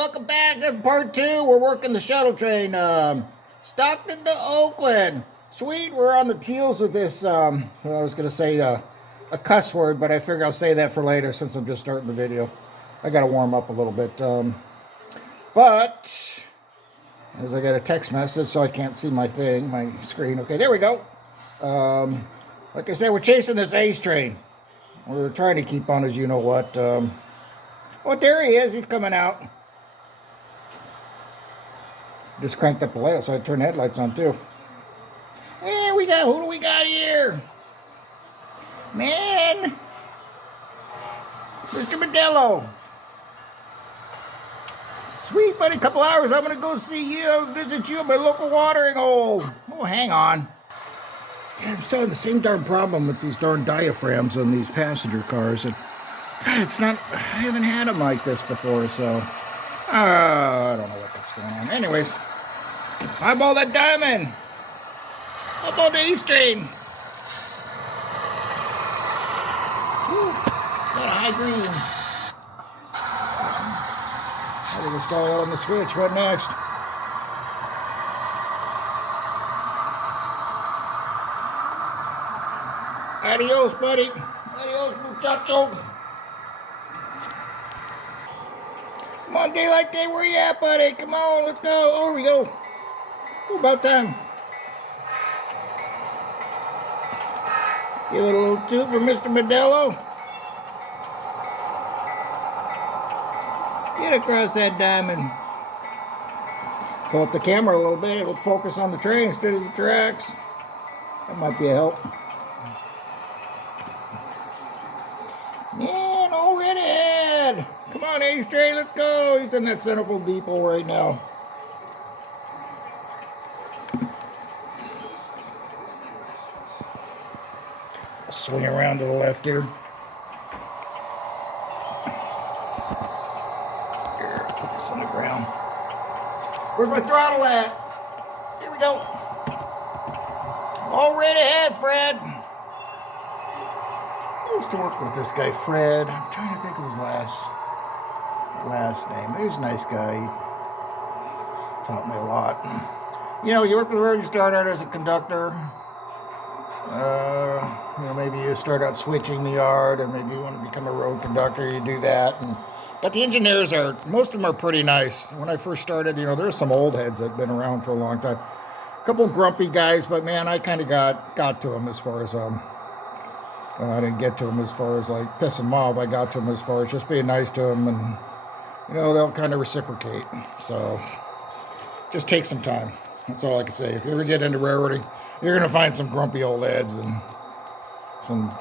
welcome back to part 2. We're working the shuttle train, Stockton to Oakland. Sweet, we're on the heels of this, well, I was going to say a cuss word, but I figure I'll say that for later since I'm just starting the video. I got to warm up a little bit. But, as I got a text message, so I can't see my thing, my screen. Okay, there we go. Like I said, we're chasing this Ace train. We're trying to keep on as you know what. Oh, there he is. He's coming out. Just cranked up the light, so I turned the headlights on too. Hey, who do we got here? Man, Mr. Modelo. Sweet, buddy, couple hours. I'm gonna go see you, visit you at my local watering hole. Oh, hang on. Yeah, I'm still having the same darn problem with these darn diaphragms on these passenger cars. And God, it's not, I haven't had them like this before, so I don't know what's going on. Anyways, eyeball that diamond. Eyeball the Ace train. Got a high green. I'm going to start out on the switch. What next? Adios, buddy. Adios, muchacho. Come on, Daylight Day, where you at, buddy? Come on, let's go. Oh, we go. Oh, about time. Give it a little toot for Mr. Modelo. Get across that diamond. Pull up the camera a little bit. It'll focus on the train instead of the tracks. That might be a help. Man, already ahead. Come on, Ace train, let's go. He's in that centerfold depot right now. Swing around to the left here. Here, put this on the ground. Where's my throttle at? Here we go. Already ahead, Fred. I used to work with this guy, Fred. I'm trying to think of his last name. He was a nice guy. He taught me a lot. You know, you work with the road, you start out as a conductor. You know, maybe you start out switching the yard, and maybe you want to become a road conductor, you do that. But the engineers most of them are pretty nice. When I first started, you know, there's some old heads that have been around for a long time. A couple grumpy guys, but man, I kind of got to them as far as, I didn't get to them as far as like pissing them off. I got to them as far as just being nice to them, and, you know, they'll kind of reciprocate. So, just take some time. That's all I can say. If you ever get into railroading, you're going to find some grumpy old heads and some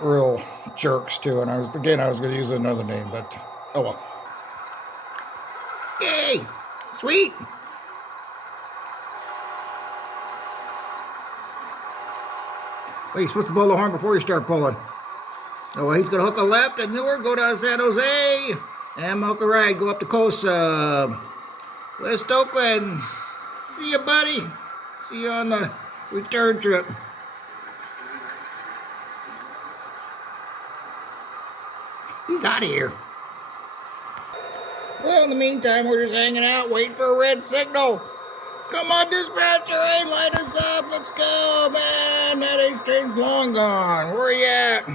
real jerks too. And I was going to use another name, but oh well. Yay! Sweet! Well, you're supposed to blow the horn before you start pulling. Oh, well, he's going to hook a left at Newark, go down to San Jose, and hook a right, go up the coast, West Oakland. See you, buddy. See you on the return trip. He's out of here. Well, in the meantime, we're just hanging out, waiting for a red signal. Come on, dispatcher, hey, light us up. Let's go, man. That Ace train's long gone. Where are you at?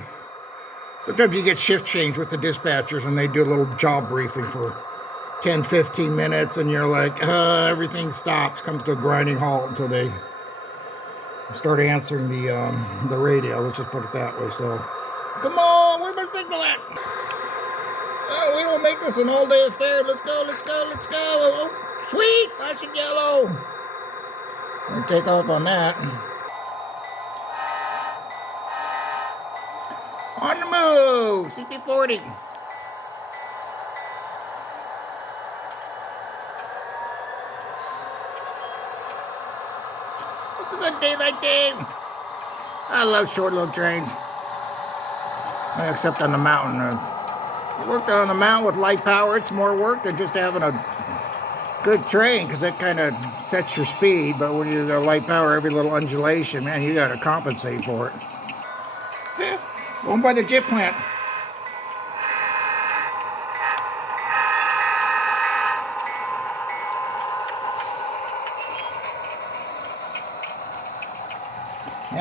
Sometimes you get shift change with the dispatchers, and they do a little job briefing for 10, 15 minutes, and you're like, everything stops, comes to a grinding halt until they start answering the radio. Let's just put it that way. So, come on, where's my signal at? Oh, we don't make this an all-day affair. Let's go, let's go, let's go. Oh, sweet, flashing yellow. I'm gonna take off on that. On the move, CP40. It's a good day like day. I love short little trains. Except on the mountain. You work on the mountain with light power, it's more work than just having a good train, because that kind of sets your speed. But when you're light power, every little undulation, man, you got to compensate for it. Yeah, going by the jet plant.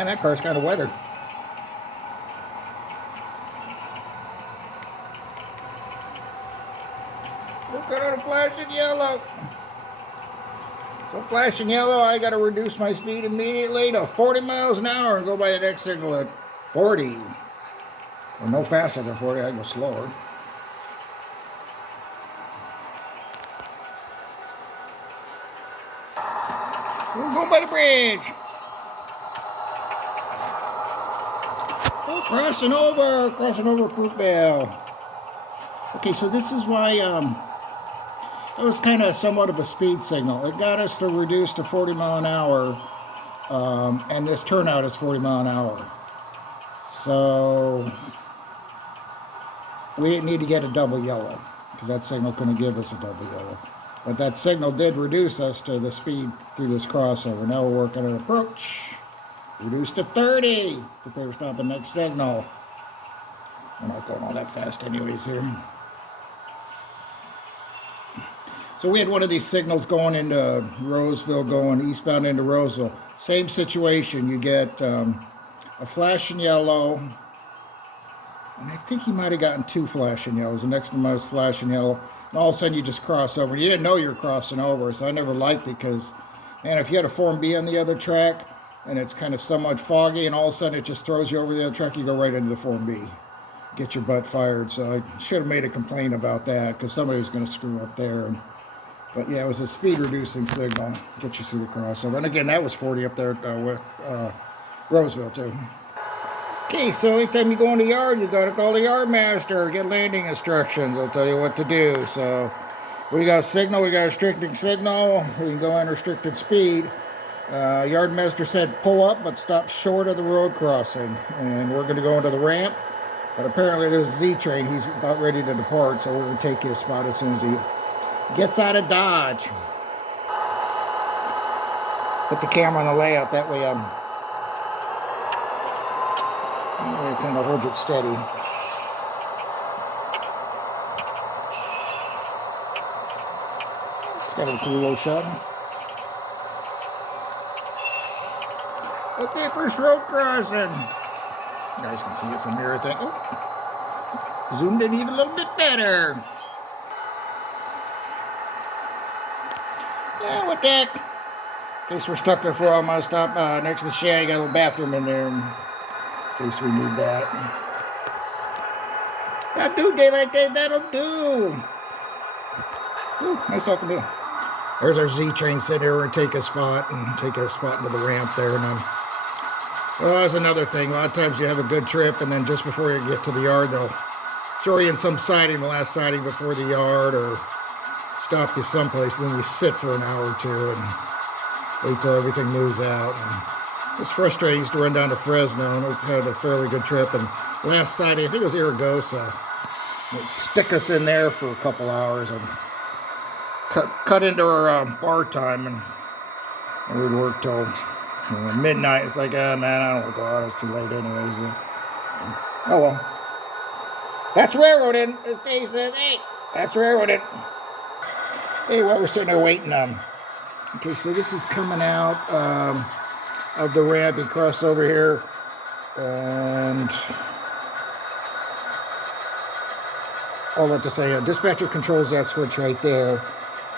Man, that car's kind of weathered. Look at it flashing yellow. So flashing yellow, I got to reduce my speed immediately to 40 miles an hour and go by the next signal at 40. Or no faster than 40, I go slower. We're going by the bridge. Oh, crossing over Fruitvale. Okay, so this is why that was kind of somewhat of a speed signal. It got us to reduce to 40 mile an hour, and this turnout is 40 mile an hour. So we didn't need to get a double yellow, because that signal couldn't give us a double yellow. But that signal did reduce us to the speed through this crossover. Now we're working on approach. Reduced to 30. Prepare to stop the next signal. We're not going all that fast anyways here. So we had one of these signals going into Roseville, going eastbound into Roseville. Same situation. You get a flashing yellow. And I think you might have gotten 2 flashing yellows. The next one was flashing yellow. And all of a sudden you just cross over. You didn't know you were crossing over, so I never liked it because, man, if you had a Form B on the other track and it's kind of somewhat foggy and all of a sudden it just throws you over the other track, you go right into the Form B. Get your butt fired. So I should have made a complaint about that because somebody was going to screw up there. But yeah, it was a speed reducing signal. Get you through the crossover. And again, that was 40 up there with Roseville too. Okay, so anytime you go in the yard, you got to call the yard master, get landing instructions. I'll tell you what to do. So we got a signal, we got a restricting signal. We can go in restricted speed. Yard master said pull up, but stop short of the road crossing. And we're going to go into the ramp. But apparently there's a Z train. He's about ready to depart, so we're going to take his spot as soon as he gets out of Dodge. Put the camera on the layout, that way kind of hold it steady. It's got a cool little shot. Okay, first road crossing. You guys can see it from here, I think. Oh, zoomed in even a little bit better. Yeah, what the heck? In case we're stuck there for a while, I'm going to stop next to the shed. Got a little bathroom in there in case we need that. That'll do, daylight day, that'll do. Ooh, nice talking to you. There's our Z train sitting here. We're going to take a spot into the ramp there. And well, that's another thing. A lot of times you have a good trip, and then just before you get to the yard, they'll throw you in some siding, the last siding before the yard, or stop you someplace, and then you sit for an hour or two and wait till everything moves out. And it's frustrating. I used to run down to Fresno, and I had a fairly good trip. And last siding, I think it was Iragosa. They'd stick us in there for a couple hours and cut into our bar time, and we'd work till midnight. It's like, man, I don't want to go out. It's too late anyways. Oh well. That's railroading, as Dave says. Hey, that's railroading. Hey, while we're sitting there waiting, okay, so this is coming out of the ramp. You cross over here, and all that to say, dispatcher controls that switch right there.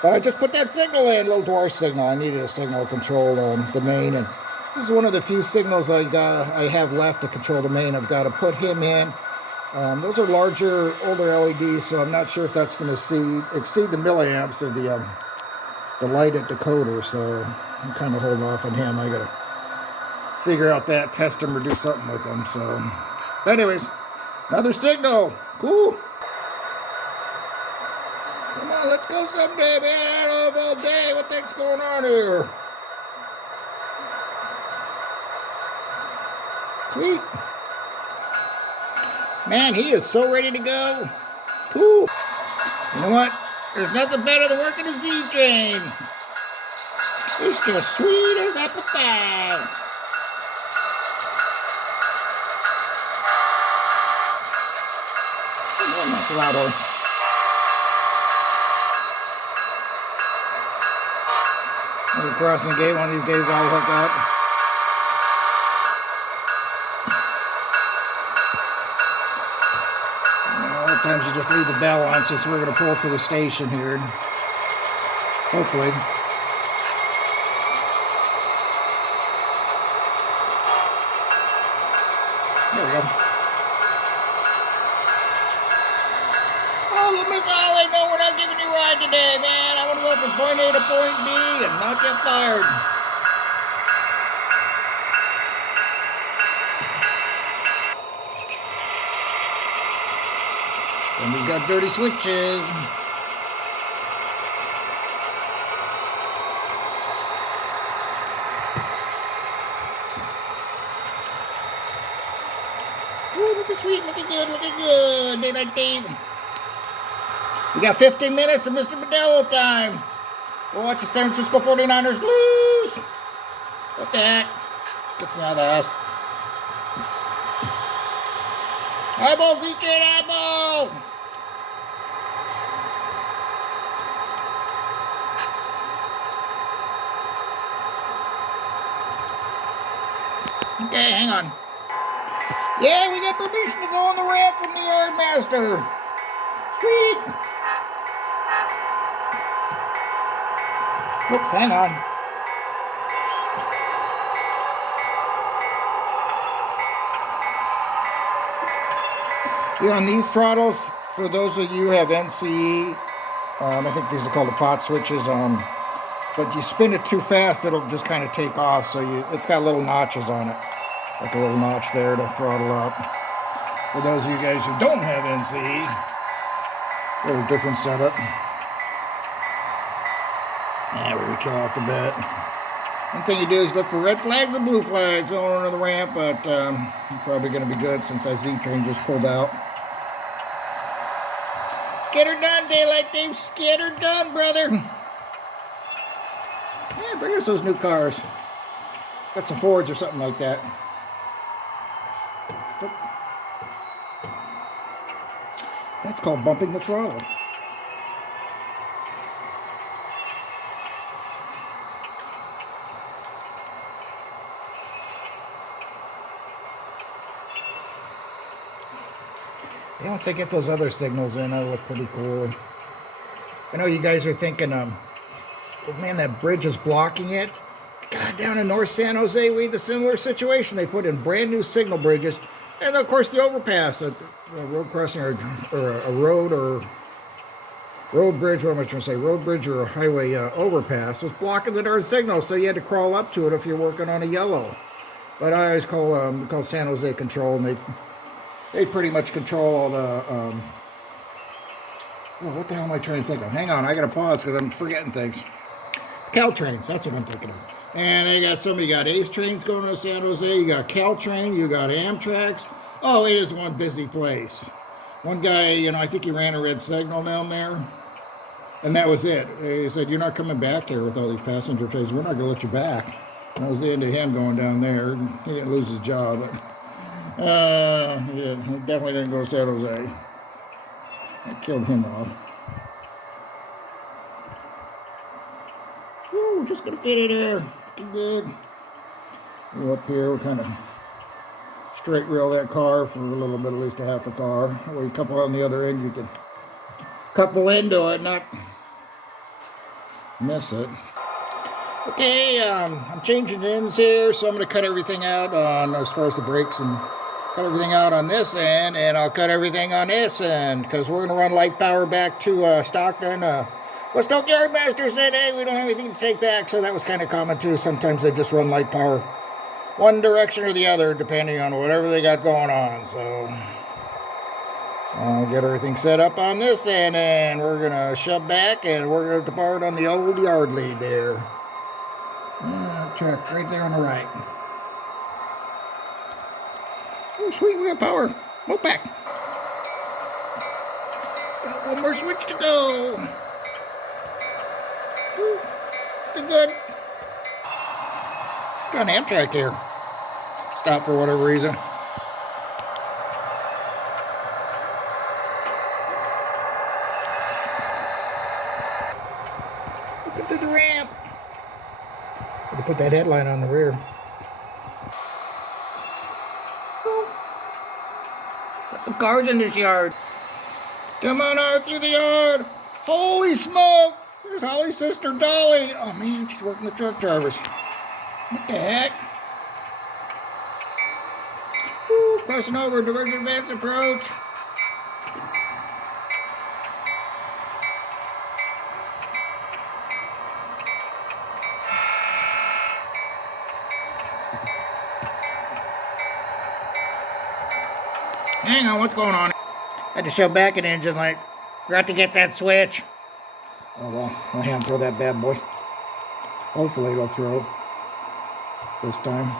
But I just put that signal in, little dwarf signal. I needed a signal to control the main, and this is one of the few signals I have left to control the main. I've got to put him in. Those are larger, older LEDs, so I'm not sure if that's going to exceed the milliamps of the light at decoder, so I'm kind of holding off on him. I got to figure out that, test him, or do something with him. So, anyways, another signal. Cool. Come on, let's go someday, man. I don't know all day. What the heck's going on here? Sweet. Man, he is so ready to go. Cool. You know what? There's nothing better than working a Z train. It's just sweet as apple pie. Oh, that's louder. When we're crossing the gate, one of these days I'll hook up. lot of times you just leave the bell on since we're going to pull through the station here. Hopefully. There we go. Oh, Miss Ollie, no, we're not giving you a ride today, man. I want to go from point A to point B and not get fired. Somebody's got dirty switches. Ooh, looking sweet, looking good. Daylight Dave. We got 15 minutes of Mr. Modelo time. Go watch the San Francisco 49ers lose. What the heck? Gets me out of the house. Eyeball, Z-Train, eyeball! Okay, hang on. Yeah, we got permission to go on the ramp from the yard master. Sweet. Oops, hang on. Yeah, on these throttles, for those of you who have NCE, I think these are called the pot switches, but you spin it too fast, it'll just kind of take off, so it's got little notches on it. Like a little notch there to throttle up. For those of you guys who don't have NCE, a little different setup. Yeah, we're gonna kill off the bet. One thing you do is look for red flags and blue flags on the ramp, but probably gonna be good since that Z-Train just pulled out. Let's get her done, Daylight Dave. Let's get her done, brother. Yeah, bring us those new cars. Got some Fords or something like that. That's called bumping the throttle. Yeah, once I get those other signals in, that'll look pretty cool. I know you guys are thinking, oh man, that bridge is blocking it. God, down in North San Jose, we had the similar situation. They put in brand new signal bridges. And of course the overpass, a road crossing or a road bridge, what am I trying to say? Road bridge or a highway overpass was blocking the darn signal, so you had to crawl up to it if you're working on a yellow. But I always call San Jose Control, and they pretty much control all the, what the hell am I trying to think of? Hang on, I gotta pause because I'm forgetting things. Caltrains, that's what I'm thinking of. And they got you got Ace trains going to San Jose, you got Caltrain, you got Amtraks. Oh, it is one busy place. One guy, I think he ran a red signal down there, and that was it. He said, "You're not coming back here with all these passenger trains. We're not going to let you back." And that was the end of him going down there. He didn't lose his job, but yeah, he definitely didn't go to San Jose. That killed him off. Woo, we're just going to fit it here. Looking good. We're up here, we're kind of straight rail that car for a little bit, at least a half a car. Or you couple on the other end, you can couple into it, not miss it. Okay, I'm changing ends here, so I'm going to cut everything out on as far as the brakes and cut everything out on this end, and I'll cut everything on this end because we're going to run light power back to Stockton. Well, Stockton Yardmaster said, hey, we don't have anything to take back, so that was kind of common too. Sometimes they just run light power one direction or the other, depending on whatever they got going on. So I'll get everything set up on this end, and we're going to shove back, and we're going to depart on the old yard lead there. Truck right there on the right. Oh, sweet, we got power. Move back. Got one more switch to go. Ooh, good. Got an Amtrak here. Stop for whatever reason. Look at the ramp. Gotta put that headlight on the rear. Oh. Got some cars in this yard. Come on out through the yard. Holy smoke! There's Holly's sister Dolly. Oh man, she's working the truck drivers. What the heck? Woo, crossing over, diversion advance approach. Hang on, what's going on? Had to shove back an engine light. Forgot to get that switch. Oh well, I'll hand throw that bad boy. Hopefully it'll throw this time.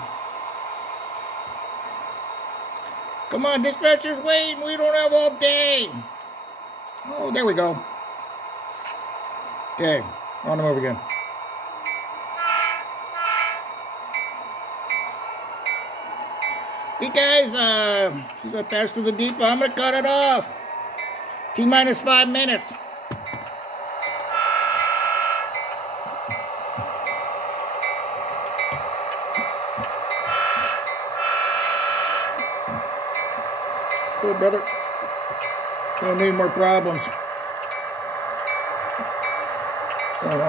Come on, dispatcher's waiting. We don't have all day. Oh, there we go. Okay, on them over again. Hey guys, since I passed through the depot, I'm gonna cut it off. T-minus 5 minutes. Cool, brother. Don't need more problems.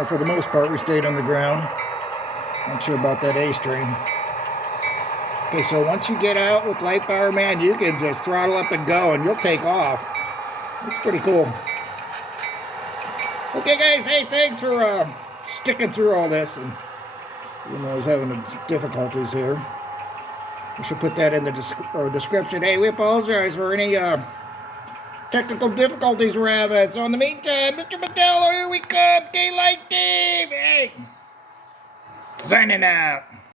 For the most part, we stayed on the ground. Not sure about that Ace train. Okay, so once you get out with light power, man, you can just throttle up and go, and you'll take off. It's pretty cool. Okay, guys, hey, thanks for sticking through all this. And even though I was having difficulties here, I should put that in the description. Hey, we apologize for any technical difficulties we're having. So in the meantime, Mr. Modello, here we come. Daylight Dave, hey, signing out.